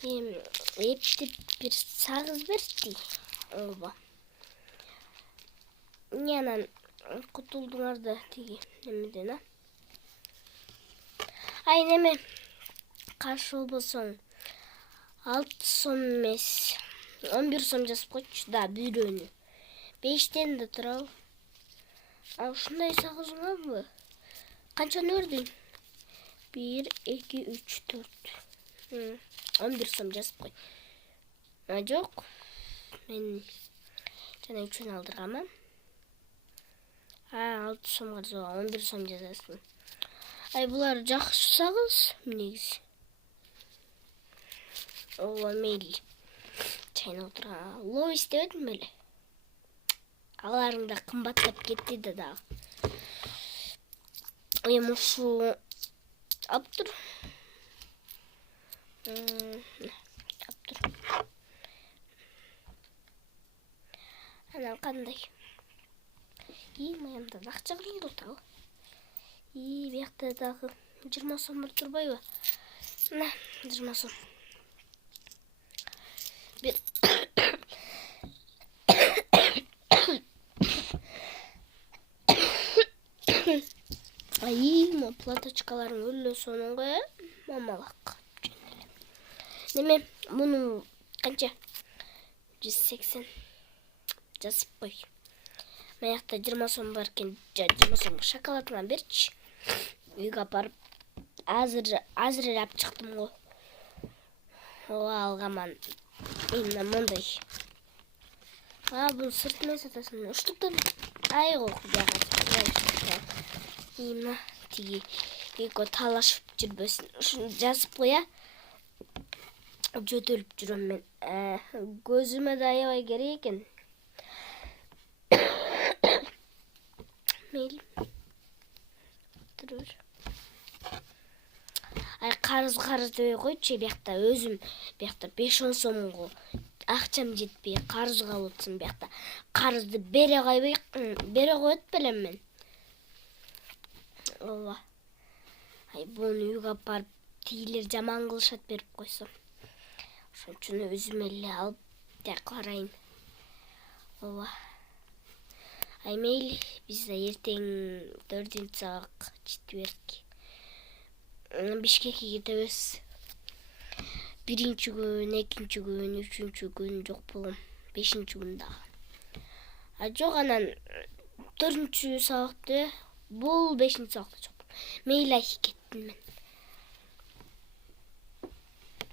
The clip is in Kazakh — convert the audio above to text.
Ептеп бір сағыз берді. Оба. Ненен құтылдыңарды теге немеден, Ай, неме қаршы болбосоң 6 сом емес, 11 сом жазып қойшы да бүйрөөнү. 5тен де тұрау. Ал шындай сағызыңа бұл. Қанчаны өрдің? 1, 2, 3, 4. 11 сом жазып қой. Жоқ. Мен жана 3-ін алдырғама. 6 сом қарзуға 11 сом жазасың. Ай, бұлар жақшы сағыз, негіз. Ола мейлі. Чайна отырған. Ло істебедім бәлі. Аларың да қымбаттап кетті да. Мұшу ап тұр. Ап тұр. Анан қандай. Майамда ақша қырылды отау. Бияқта дағы 20 сом бір тұрбай ба? 20 сом. Bir Ay, ma платочкаларың өлі соныңға мамалақ. Неме, мұның қанша? 180 жазып қой. Маяқта 20 сом бар кен, 20 сом шоколадыңа берші. Үйге апарып, азырлап шықтым ғой. Оға алғаман. Именно мындай. Бұл сыртымен сатасың. Үштіктен айғы оқып Именно тиге үйге талашып жүрбесін. Үшін жазып қоя. Жөтөліп жүрім мен. Көзіме де аябай керек екен. Мейлі. Тұрыр. Ай, қарыз дей қойшы, бияқта өзім, бияқта 5-10 сомғы ақшам жетпей, қарызға отсын бияқта. Қарызды бере қойып білем мен. Ола. Ай, бұны үйге апарып, тегілер жаман қылшат беріп қойсам. Шончыны өзім әлі алып, қарайын. Ола. Ай, мейлі, біз ертең 4-інші сабақ четверг. Бишкекке кетебиз. 1-ші күн, 2-ші күн, 3-ші күн жоқ болом. 5-ші күн да. Жоқ, анан 4-ші сабакты, бул 5-ші сабакта жоқ. Мейлі кеттім мен.